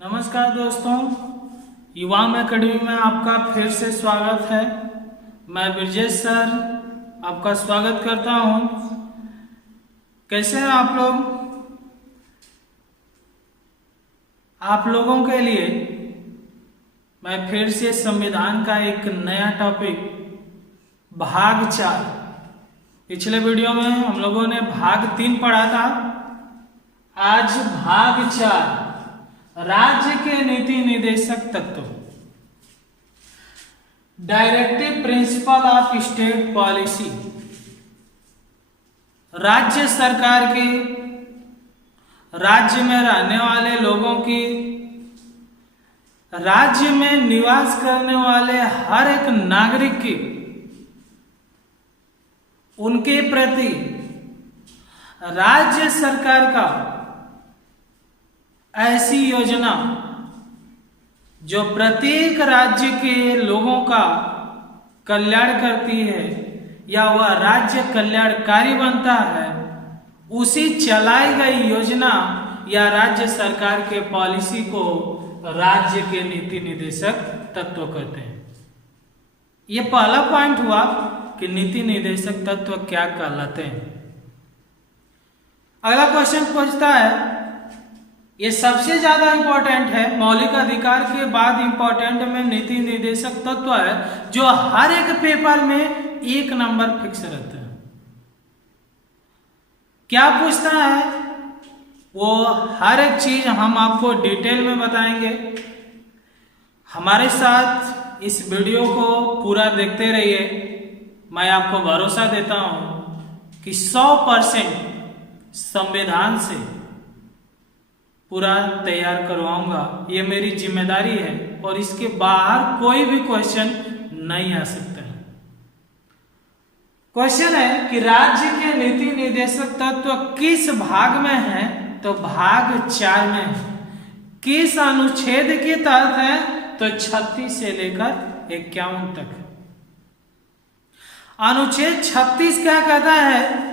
नमस्कार दोस्तों, युवाम एकेडमी में आपका फिर से स्वागत है। मैं ब्रजेश सर आपका स्वागत करता हूं। कैसे हैं आप लोग? आप लोगों के लिए मैं फिर से संविधान का एक नया टॉपिक भाग 4। पिछले वीडियो में हम लोगों ने भाग 3 पढ़ा था। आज भाग 4 राज्य के नीति निर्देशक तत्व, directive principle of state policy. राज्य सरकार की, राज्य में रहने वाले लोगों की, राज्य में निवास करने वाले हर एक नागरिक की, उनके प्रति राज्य सरकार का ऐसी योजना जो प्रत्येक राज्य के लोगों का कल्याण करती है या वह राज्य कल्याणकारी बनता है, उसी चलाई गई योजना या राज्य सरकार के पॉलिसी को राज्य के नीति निर्देशक तत्व कहते हैं। यह पहला पॉइंट हुआ कि नीति निर्देशक तत्व क्या कहलाते हैं। अगला क्वेश्चन पूछता है, ये सबसे ज्यादा इंपॉर्टेंट है, मौलिक अधिकार के बाद इंपॉर्टेंट में नीति निर्देशक तत्व है जो हर एक पेपर में 1 नंबर फिक्स रहता है। क्या पूछता है वो हर एक चीज हम आपको डिटेल में बताएंगे। हमारे साथ इस वीडियो को पूरा देखते रहिए। मैं आपको भरोसा देता हूं कि 100% संविधान से पूरा तैयार करवाऊंगा। ये मेरी जिम्मेदारी है और इसके बाहर कोई भी क्वेश्चन नहीं आ सकता है। क्वेश्चन है कि राज्य के नीति निर्देशक तत्व किस भाग में है? तो भाग 4 में है। किस अनुच्छेद के तहत है? तो 36 से लेकर 51 तक। अनुच्छेद 36 क्या कहता है?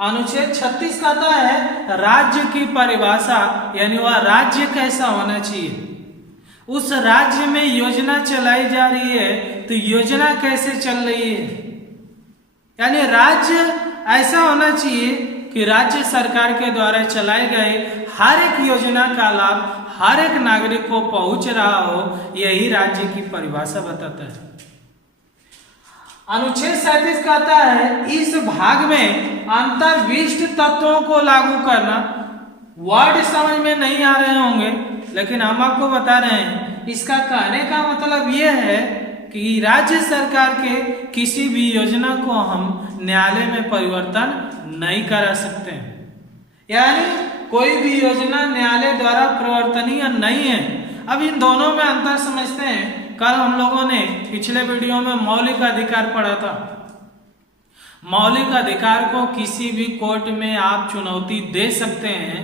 अनुच्छेद 36 कहता है राज्य की परिभाषा, यानी वह राज्य कैसा होना चाहिए। उस राज्य में योजना चलाई जा रही है तो योजना कैसे चल रही है, यानी राज्य ऐसा होना चाहिए कि राज्य सरकार के द्वारा चलाए गए हर एक योजना का लाभ हर एक नागरिक को पहुंच रहा हो, यही राज्य की परिभाषा बताता है। अनुच्छेद 37 कहता है इस भाग में अंतर्विष्ट तत्वों को लागू करना। वर्ड समझ में नहीं आ रहे होंगे, लेकिन हम आपको बता रहे हैं। इसका कहने का मतलब यह है कि राज्य सरकार के किसी भी योजना को हम न्यायालय में परिवर्तन नहीं करा सकते हैं, यानी कोई भी योजना न्यायालय द्वारा परिवर्तनीय नहीं है। अब इन दोनों में अंतर समझते हैं। कल हम लोगों ने पिछले वीडियो में मौलिक अधिकार पढ़ा था। मौलिक अधिकार को किसी भी कोर्ट में आप चुनौती दे सकते हैं,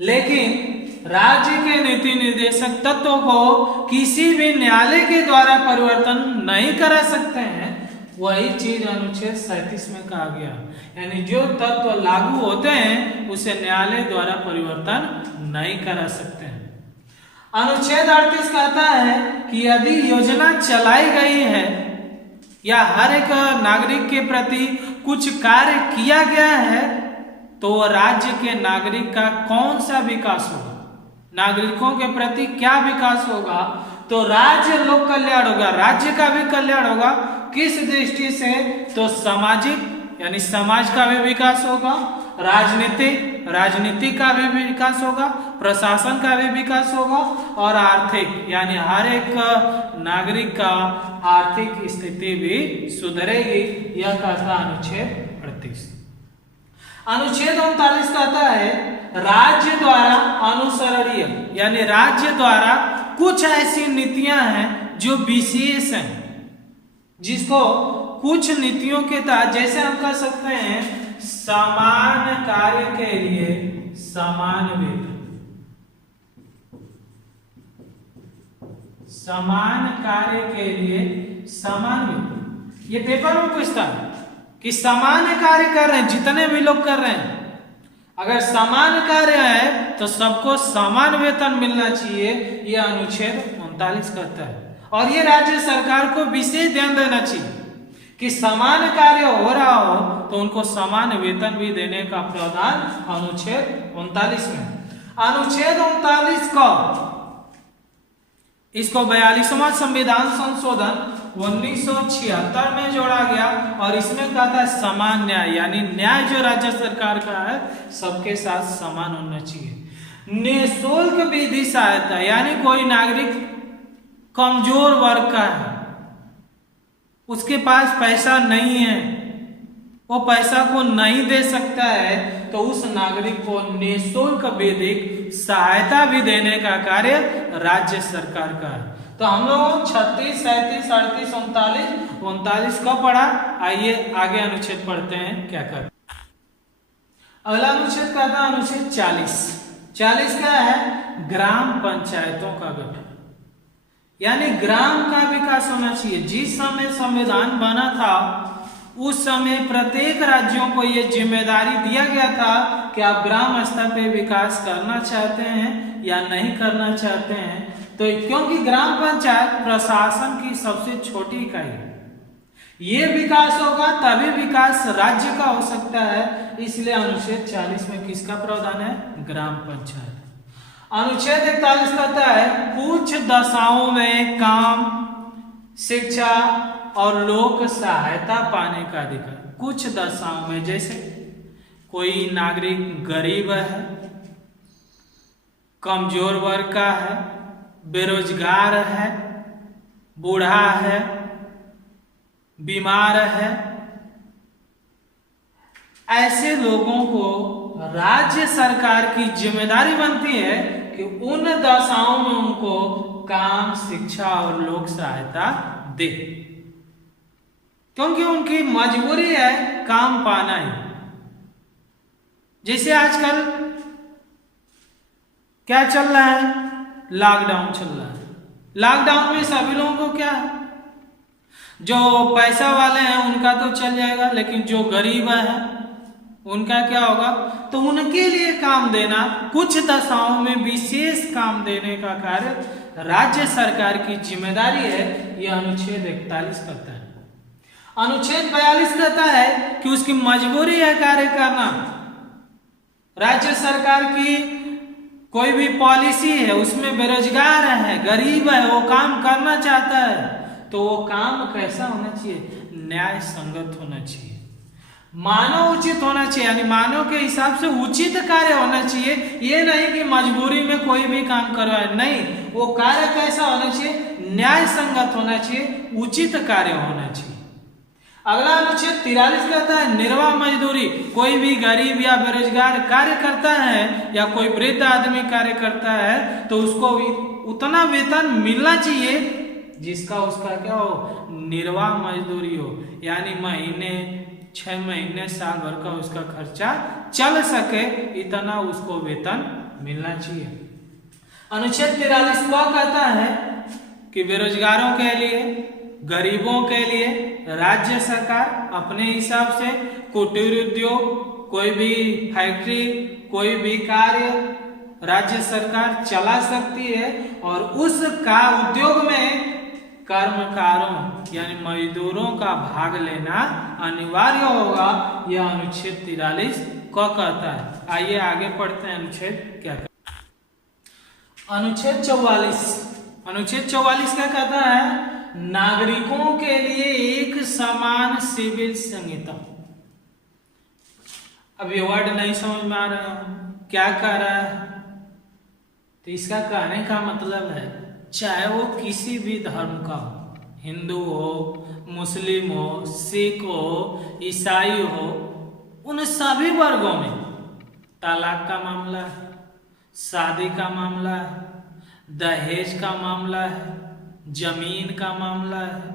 लेकिन राज्य के नीति निर्देशक तत्वों को किसी भी न्यायालय के द्वारा परिवर्तन नहीं करा सकते हैं। वही चीज अनुच्छेद 37 में कहा गया, यानी जो तत्व लागू होते हैं उसे न्यायालय द्वारा परिवर्तन नहीं करा सकते हैं। अनुच्छेद 38 कहता है कि यदि योजना चलाई गई है या हर एक नागरिक के प्रति कुछ कार्य किया गया है तो राज्य के नागरिक का कौन सा विकास होगा, नागरिकों के प्रति क्या विकास होगा? तो राज्य लोक कल्याण होगा, राज्य का भी कल्याण होगा। किस दृष्टि से? तो सामाजिक, यानी समाज का भी विकास होगा, राजनीति का भी विकास होगा, प्रशासन का भी विकास होगा, और आर्थिक, यानी हर एक नागरिक का आर्थिक स्थिति भी सुधरेगी। यह कहता अनुच्छेद 38। अनुच्छेद 39 कहता है राज्य द्वारा अनुसरणीय, यानी राज्य द्वारा कुछ ऐसी नीतियां हैं जो विशेष हैं, जिसको कुछ नीतियों के तहत, जैसे हम कह सकते हैं समान कार्य के लिए समान वेतन, समान कार्य के लिए समान वेतन। ये पेपर में पूछता है कि समान कार्य कर रहे हैं, जितने भी लोग कर रहे हैं, अगर समान कार्य है तो सबको समान वेतन मिलना चाहिए, यह अनुच्छेद 39 कहता है। और ये राज्य सरकार को विशेष ध्यान देना चाहिए कि समान कार्य हो रहा हो तो उनको समान वेतन भी देने का प्रावधान अनुच्छेद 39 में। अनुच्छेद 39 को इसको 42वां संविधान संशोधन 1976 में जोड़ा गया और इसमें कहा था समान न्याय, यानी न्याय जो राज्य सरकार का है सबके साथ समान होना चाहिए। निःशुल्क विधि सहायता, यानी कोई नागरिक कमजोर वर्ग का है, उसके पास पैसा नहीं है, वो पैसा को नहीं दे सकता है, तो उस नागरिक को निःशुल्क विधिक सहायता भी देने का कार्य राज्य सरकार का है। तो हम लोगों 36, 37, 38, 39 का पढ़ा। आइए आगे अनुच्छेद पढ़ते हैं क्या कर। अगला अनुच्छेद कहता है अनुच्छेद 40 क्या है? ग्राम पंचायतों का गठन, यानी ग्राम का विकास होना चाहिए। जिस समय संविधान बना था उस समय प्रत्येक राज्यों को यह जिम्मेदारी दिया गया था कि आप ग्राम स्तर पे विकास करना चाहते हैं या नहीं करना चाहते हैं। तो क्योंकि ग्राम पंचायत प्रशासन की सबसे छोटी इकाई है, ये विकास होगा तभी विकास राज्य का हो सकता है, इसलिए अनुच्छेद 40 में किसका प्रावधान है? ग्राम पंचायत। अनुच्छेद 41 कहता है कुछ दशाओं में काम, शिक्षा और लोक सहायता पाने का अधिकार। कुछ दशाओं में, जैसे कोई नागरिक गरीब है, कमजोर वर्ग का है, बेरोजगार है, बूढ़ा है, बीमार है, ऐसे लोगों को राज्य सरकार की जिम्मेदारी बनती है कि उन दशाओं में उनको काम, शिक्षा और लोक सहायता दे, क्योंकि उनकी मजबूरी है काम पाना ही। जैसे आजकल क्या चल रहा है? लॉकडाउन चल रहा है। लॉकडाउन में सभी लोगों को क्या है, जो पैसा वाले हैं उनका तो चल जाएगा, लेकिन जो गरीब है उनका क्या होगा? तो उनके लिए काम देना, कुछ दशाओं में विशेष काम देने का कार्य राज्य सरकार की जिम्मेदारी है, यह अनुच्छेद 41 कहता है। अनुच्छेद 42 कहता है कि उसकी मजबूरी है कार्य करना। राज्य सरकार की कोई भी पॉलिसी है, उसमें बेरोजगार है, गरीब है, वो काम करना चाहता है, तो वो काम कैसा होना चाहिए? न्याय संगत होना चाहिए, मानव उचित होना चाहिए, यानी मानव के हिसाब से उचित कार्य होना चाहिए। ये नहीं कि मजबूरी में कोई भी काम करवाए, नहीं, वो कार्य कैसा होना चाहिए? न्याय संगत होना चाहिए, उचित कार्य होना चाहिए। अगला अनुच्छेद 43 कहता है निर्वाह मजदूरी। कोई भी गरीब या बेरोजगार कार्य करता है या कोई वृद्ध आदमी कार्य करता है तो उसको उतना वेतन मिलना चाहिए जिसका उसका क्या हो? निर्वाह मजदूरी हो, यानी महीने, 6 महीने, साल भर का उसका खर्चा चल सके, इतना उसको वेतन मिलना चाहिए। अनुच्छेद 43 को कहता है कि बेरोजगारों के लिए, गरीबों के लिए राज्य सरकार अपने हिसाब से कुटीर उद्योग, कोई भी फैक्ट्री, कोई भी कार्य राज्य सरकार चला सकती है और उस का उद्योग में कर्मकारों यानी मजदूरों का भाग लेना अनिवार्य होगा, यह अनुच्छेद 43 को कहता है। आइए आगे पढ़ते हैं अनुच्छेद क्या कहता है। अनुच्छेद 44। अनुच्छेद 44 क्या कहता है? नागरिकों के लिए एक समान सिविल संहिता। अब ये वर्ड नहीं समझ में आ रहा है क्या कह रहा है? तो इसका कहने का मतलब है चाहे वो किसी भी धर्म का हो, हिंदू हो, मुस्लिम हो, सिख हो, ईसाई हो, उन सभी वर्गों में तलाक का मामला है, शादी का मामला है, दहेज का मामला है, जमीन का मामला है,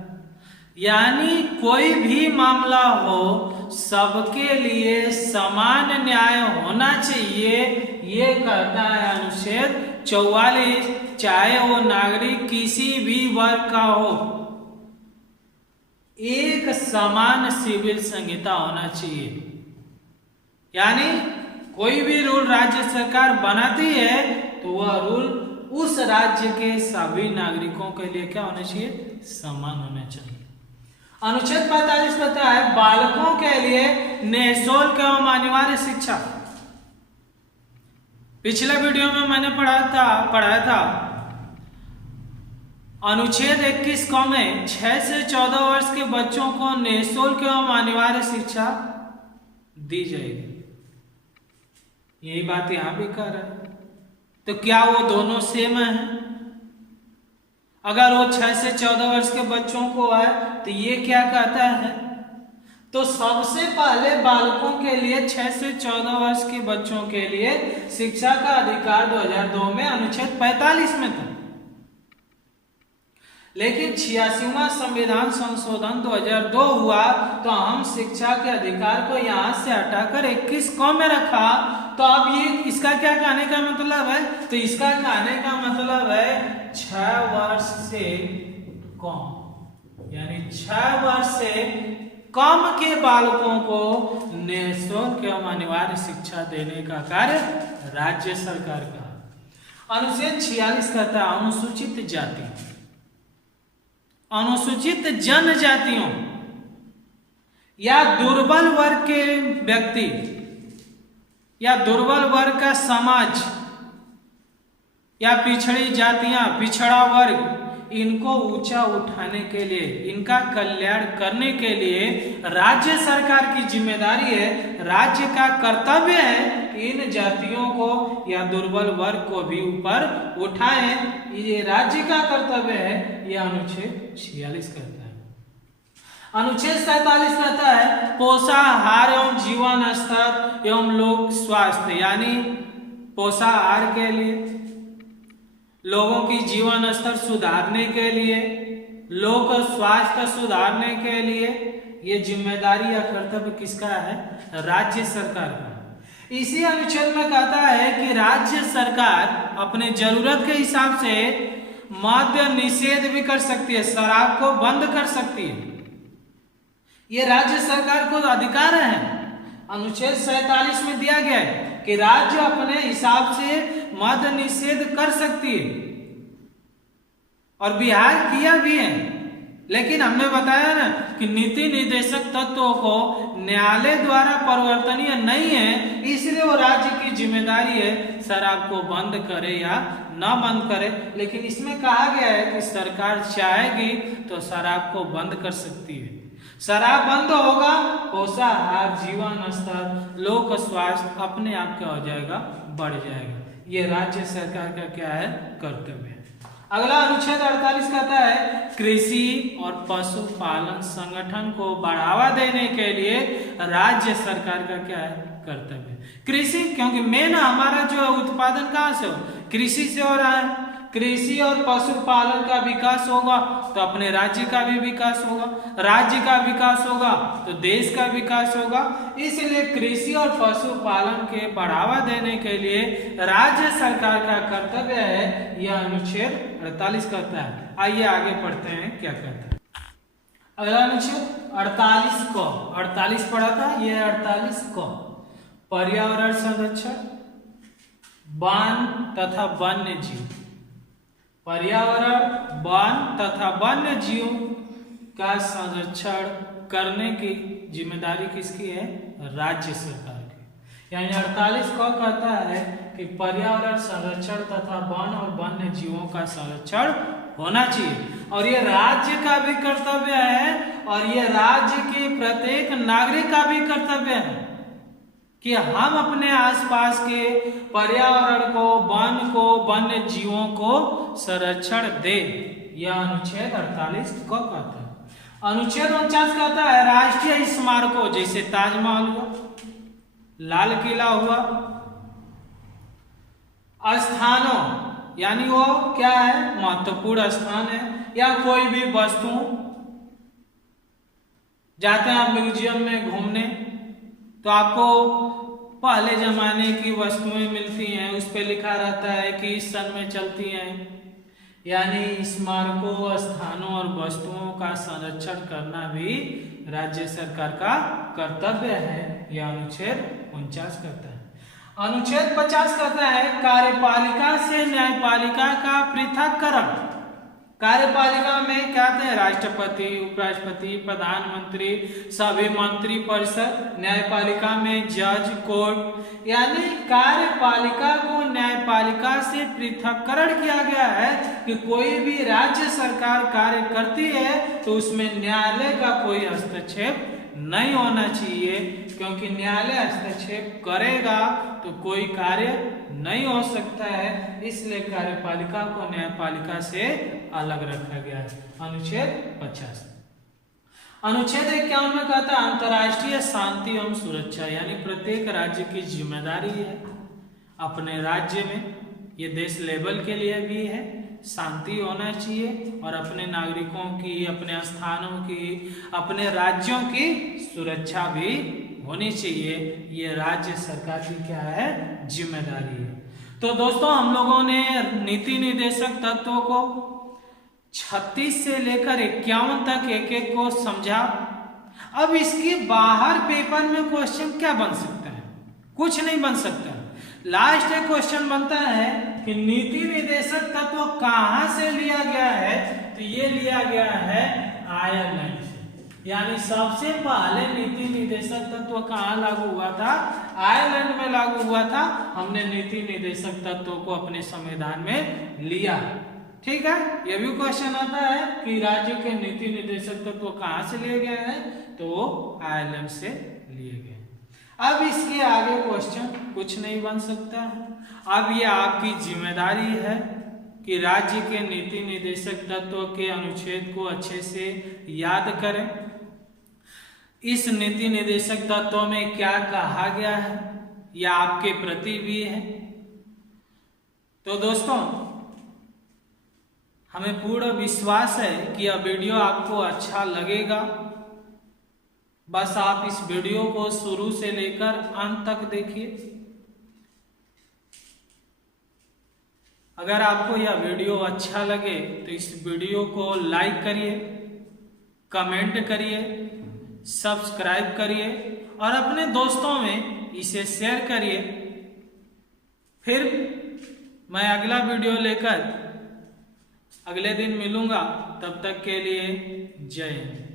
यानी कोई भी मामला हो सबके लिए समान न्याय होना चाहिए, ये कहता है अनुच्छेद 44। चाहे वो नागरिक किसी भी वर्ग का हो, एक समान सिविल संहिता होना चाहिए। यानी कोई भी रूल राज्य सरकार बनाती है तो वह रूल उस राज्य के सभी नागरिकों के लिए क्या होना चाहिए, समान होना चाहिए। अनुच्छेद 45 कहता है बालकों के लिए निःशुल्क एवं अनिवार्य शिक्षा। पिछले वीडियो में मैंने पढ़ाया था अनुच्छेद 21 क में 6 से 14 वर्ष के बच्चों को निःशुल्क एवं अनिवार्य शिक्षा दी जाएगी। यही बात यहां भी कर रहा है। तो क्या वो दोनों सेम है? अगर वो 6 से 14 वर्ष के बच्चों को है तो ये क्या कहता है, तो सबसे पहले बालकों के लिए 6 से 14 वर्ष के बच्चों के लिए शिक्षा का अधिकार 2002 में अनुच्छेद 45 में था। लेकिन 86वां संविधान संशोधन 2002 हुआ तो हम शिक्षा के अधिकार को यहां से हटाकर 21 क में रखा। तो अब ये इसका क्या कहने का मतलब है, तो इसका कहने का मतलब है 6 वर्ष से कम, यानी 6 वर्ष से कम के बालकों को निःशुल्क एवं अनिवार्य शिक्षा देने का कार्य राज्य सरकार का। अनुच्छेद 46 कहता है अनुसूचित जाति, अनुसूचित जनजातियों या दुर्बल वर्ग के व्यक्ति या दुर्बल वर्ग का समाज या पिछड़ी जातियां, पिछड़ा वर्ग, इनको ऊंचा उठाने के लिए, इनका कल्याण करने के लिए राज्य सरकार की जिम्मेदारी है, राज्य का कर्तव्य है इन जातियों को या दुर्बल वर्ग को भी ऊपर उठाएं। ये राज्य का कर्तव्य है, ये अनुच्छेद 46 कहता है। अनुच्छेद 47 कहता है पोषाहार एवं जीवन स्तर एवं लोक स्वास्थ्य, यानी पोषाहार के लिए, लोगों की जीवन स्तर सुधारने के लिए, लोक स्वास्थ्य सुधारने के लिए ये जिम्मेदारी या कर्तव्य किसका है, राज्य सरकार का। इसी अनुच्छेद में कहता है कि राज्य सरकार अपने जरूरत के हिसाब से मद्य निषेध भी कर सकती है, शराब को बंद कर सकती है, ये राज्य सरकार को अधिकार है। अनुच्छेद 47 में दिया गया है कि राज्य अपने हिसाब से मद्य निषेध कर सकती है और बिहार किया भी है। लेकिन हमने बताया ना कि नीति निर्देशक तत्वों को न्यायालय द्वारा परिवर्तनीय नहीं है, इसलिए वो राज्य की जिम्मेदारी है शराब को बंद करे या न बंद करे। लेकिन इसमें कहा गया है कि सरकार चाहेगी तो शराब को बंद कर सकती है। शराब बंद होगा, पोषाहार, जीवन स्तर, लोक स्वास्थ्य अपने आप क्या हो जाएगा, बढ़ जाएगा। ये राज्य सरकार का क्या है, कर्तव्य है। अगला अनुच्छेद 48 कहता है कृषि और पशुपालन संगठन को बढ़ावा देने के लिए राज्य सरकार का क्या है, कर्तव्य है। कृषि, क्योंकि मेन हमारा जो उत्पादन कहाँ से हो, कृषि से हो रहा है। कृषि और पशुपालन का विकास होगा तो अपने राज्य का भी विकास होगा, राज्य का विकास होगा तो देश का विकास होगा। इसलिए कृषि और पशुपालन के बढ़ावा देने के लिए राज्य सरकार का कर्तव्य है, यह अनुच्छेद 48 कहता है। आइए आगे पढ़ते हैं क्या कहता है। अगला अनुच्छेद 48 को 48 पढ़ा था, यह 48 को पर्यावरण संरक्षण, वन तथा वन्य जीव, पर्यावरण, वन तथा वन्य जीव का संरक्षण करने की जिम्मेदारी किसकी है, राज्य सरकार की। यानी 48 को कहता है कि पर्यावरण संरक्षण तथा वन और वन्य जीवों का संरक्षण होना चाहिए और ये राज्य का भी कर्तव्य है और ये राज्य के प्रत्येक नागरिक का भी कर्तव्य है कि हम अपने आसपास के पर्यावरण को, वन को, वन्य जीवों को संरक्षण दे। यह अनुच्छेद 48 को कहता है। अनुच्छेद 49 कहता है राष्ट्रीय स्मारकों जैसे ताजमहल हुआ, लाल किला हुआ, स्थानों यानी वो क्या है, महत्वपूर्ण स्थान है या कोई भी वस्तु, जाते हैं आप म्यूजियम में घूमने तो आपको पहले जमाने की वस्तुएं मिलती हैं, उस पे लिखा रहता है कि इस सन में चलती हैं। यानी स्मारकों, स्थानों और वस्तुओं का संरक्षण करना भी राज्य सरकार का कर्तव्य है, यह अनुच्छेद 49 कहता है। अनुच्छेद 50 कहता है कार्यपालिका से न्यायपालिका का पृथक्करण। कार्यपालिका में क्या आते हैं? राष्ट्रपति, उपराष्ट्रपति, प्रधानमंत्री, सभी मंत्री परिषद। न्यायपालिका में जज, कोर्ट। यानी कार्यपालिका को न्यायपालिका से पृथक्करण किया गया है कि कोई भी राज्य सरकार कार्य करती है तो उसमें न्यायालय का कोई हस्तक्षेप नहीं होना चाहिए, क्योंकि न्यायालय हस्तक्षेप करेगा तो कोई कार्य नहीं हो सकता है। इसलिए कार्यपालिका को न्यायपालिका से अलग रखा गया है। अनुच्छेद 50। अनुच्छेद 51 में कहता है अंतर्राष्ट्रीय शांति एवं सुरक्षा, यानी प्रत्येक राज्य की जिम्मेदारी है अपने राज्य में, ये देश लेवल के लिए भी है, शांति होना चाहिए और अपने नागरिकों की, अपने स्थानों की, अपने राज्यों की सुरक्षा भी होनी चाहिए। ये राज्य सरकार की क्या है? जिम्मेदारी है। तो दोस्तों हम लोगों ने नीति निर्देशक तत्वों को 36 से लेकर 51 तक एक एक को समझा। अब इसके बाहर पेपर में क्वेश्चन क्या बन सकता है? कुछ नहीं बन सकता। लास्ट एक क्वेश्चन बनता है कि नीति निर्देशक तत्व कहां से लिया गया है? तो ये लिया गया है आयरलैंड से। यानी सबसे पहले नीति निर्देशक तत्व कहां लागू हुआ था? आयरलैंड में लागू हुआ था। हमने नीति निर्देशक तत्वों को अपने संविधान में लिया। ठीक है, ये भी क्वेश्चन आता है कि राज्य के नीति निर्देशक तत्व कहां से लिए गए हैं? तो आयरलैंड से लिए गए। अब इसके आगे क्वेश्चन कुछ नहीं बन सकता है। अब ये आपकी जिम्मेदारी है कि राज्य के नीति निर्देशक तत्व के अनुच्छेद को अच्छे से याद करें। इस नीति निर्देशक तत्व में क्या कहा गया है यह आपके प्रति भी है। तो दोस्तों हमें पूर्ण विश्वास है कि यह वीडियो आपको अच्छा लगेगा। बस आप इस वीडियो को शुरू से लेकर अंत तक देखिए। अगर आपको यह वीडियो अच्छा लगे तो इस वीडियो को लाइक करिए, कमेंट करिए, सब्सक्राइब करिए और अपने दोस्तों में इसे शेयर करिए। फिर मैं अगला वीडियो लेकर अगले दिन मिलूंगा। तब तक के लिए जय हिंद।